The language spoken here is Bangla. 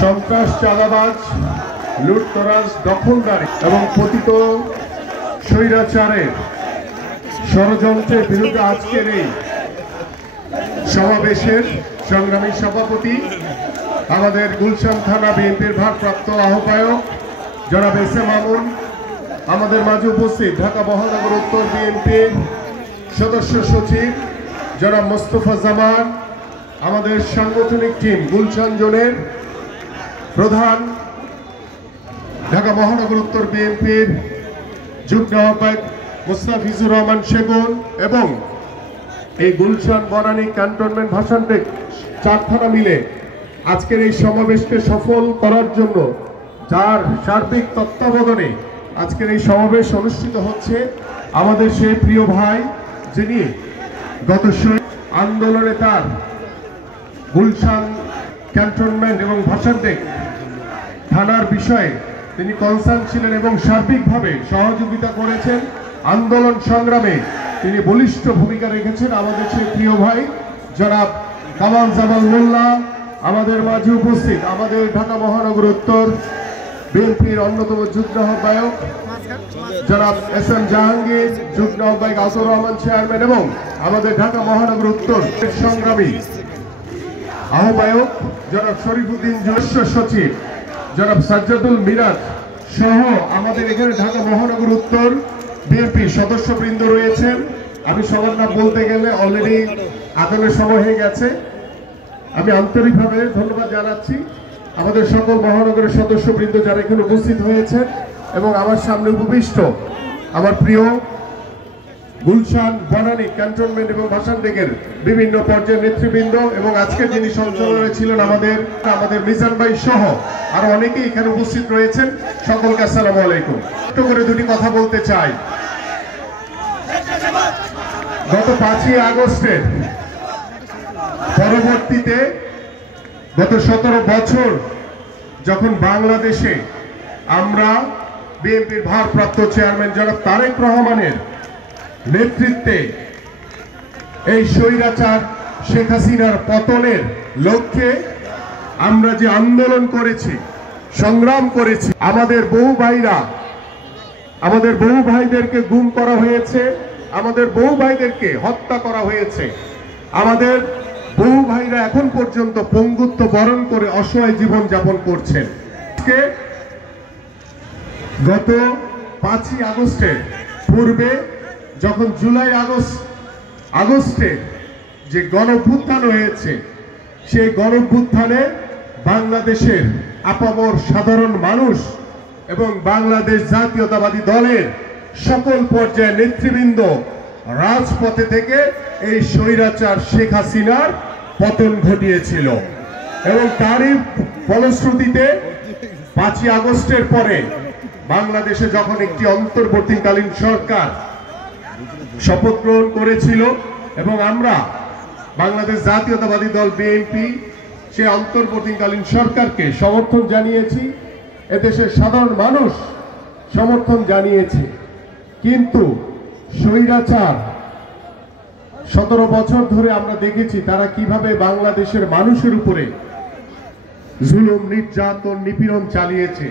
সন্ত্রাস, চাঁদাবাজ, লুটতরাজ, দখলদারি এবং পতিত স্বৈরাচারের ষড়যন্ত্রের বিরুদ্ধে আজকের এই সমাবেশের সংগ্রামী সভাপতি আমাদের গুলশান থানা বিএনপির ভারপ্রাপ্ত আহ্বায়ক জনাব এস এ মামুন, আমাদের মাঝে উপস্থিত ঢাকা মহানগর উত্তর বিএনপির সদস্য সচিব জনাব মোস্তফা জামান, আমাদের সাংগঠনিক টিম গুলশান জোনের প্রধান ঢাকা মহানগর উত্তর বিএনপির যুগ্ম আহ্বায়ক মুস্তাফিজুর রহমান সেগুন এবং এই গুলশান বনানী ক্যান্টনমেন্ট ভাষান্টেক 4 থানা মিলে আজকের এই সমাবেশকে সফল করার জন্য যার সার্বিক তত্ত্বাবধানে আজকের এই সমাবেশ অনুষ্ঠিত হচ্ছে, আমাদের সেই প্রিয় ভাই যিনি গত আন্দোলনে তার গুলশান ক্যান্টনমেন্ট এবং ভাষান্টেক থানার বিষয়ে তিনি কনসার্ন ছিলেন এবং সার্বিকভাবে সহযোগিতা করেছেন। আন্দোলন সংগ্রামে তিনি বলিষ্ঠ ভূমিকা রেখেছেন। আমাদের সেই প্রিয় ভাই জনাব কামাল জামাল মোল্লা আমাদের মাঝে উপস্থিত, আমাদের ঢাকা মহানগর উত্তর বিএনপির অন্যতম যুগ্ম আহ্বায়ক জনাব এস এম জাহাঙ্গীর, যুগ্ম আহ্বায়ক আসর রহমান চেয়ারম্যান এবং আমাদের ঢাকা মহানগর উত্তর সংগ্রামী আহ্বায়ক জনাব শরীফুদ্দিন, সদস্য সচিব জনাব সাজ্জাদুল মিরাজ সহ আমাদের এখানে ঢাকা মহানগর উত্তর বিএনপির সদস্যবৃন্দ রয়েছেন। আমি সবার নাম বলতে গেলে অলরেডি আদানের সময় হয়ে গেছে। আমি আন্তরিকভাবে ধন্যবাদ জানাচ্ছি আমাদের সকল মহানগরের সদস্যবৃন্দ যারা এখানে উপস্থিত হয়েছেন এবং আমার সামনে উপবিষ্ট আমার প্রিয় গুলশান বনানী ক্যান্টনমেন্ট এবং ভাষান্টেকের বিভিন্ন পর্যায়ের নেতৃবৃন্দ এবং আজকে যিনি সঞ্চালনায় ছিলেন আমাদের মিজান ভাই সহ আরো অনেকেই এখানে উপস্থিত রয়েছেন। সকলকে আসসালামু আলাইকুম। ছোট করে দুটি কথা বলতে চাই। গত 5ই আগস্টের পরবর্তীতে গত 17 বছর যখন বাংলাদেশে আমরা বিএনপির ভারপ্রাপ্ত চেয়ারম্যান জনাব তারেক রহমানের নেতৃত্বে এই স্বৈরাচার শেখ হাসিনার পতনের লক্ষ্যে আমরা যে আন্দোলন করেছি, সংগ্রাম করেছি, আমাদের বহু ভাইদেরকে গুম করা হয়েছে, আমাদের বহু ভাইদেরকে হত্যা করা হয়েছে, আমাদের বহু ভাইরা এখন পর্যন্ত পঙ্গুত্ব বরণ করে অসহায় জীবন যাপন করছেন। গত 5ই আগস্টের পূর্বে যখন জুলাই আগস্টে যে গণঅভ্যুত্থান হয়েছে, সেই গণঅভ্যুত্থানে বাংলাদেশের আপামর সাধারণ মানুষ এবং বাংলাদেশ জাতীয়তাবাদী দলের সকল পর্যায়ের নেতৃবৃন্দ রাজপথে থেকে এই স্বৈরাচার শেখ হাসিনার পতন ঘটিয়েছিল এবং তারই ফলশ্রুতিতে 5ই আগস্টের পরে বাংলাদেশে যখন একটি অন্তর্বর্তীকালীন সরকার শপথ গ্রহণ করেছিল এবং আমরা বাংলাদেশ জাতীয়তাবাদী দল বিএনপি সেই অন্তর্বর্তীকালীন সরকারকে সমর্থন জানিয়েছি, এদেশের সাধারণ মানুষ সমর্থন জানিয়েছে। কিন্তু স্বৈরাচার 17 বছর ধরে আমরা দেখেছি তারা কিভাবে বাংলাদেশের মানুষের উপরে জুলুম, নির্যাতন, নিপীড়ন চালিয়েছে।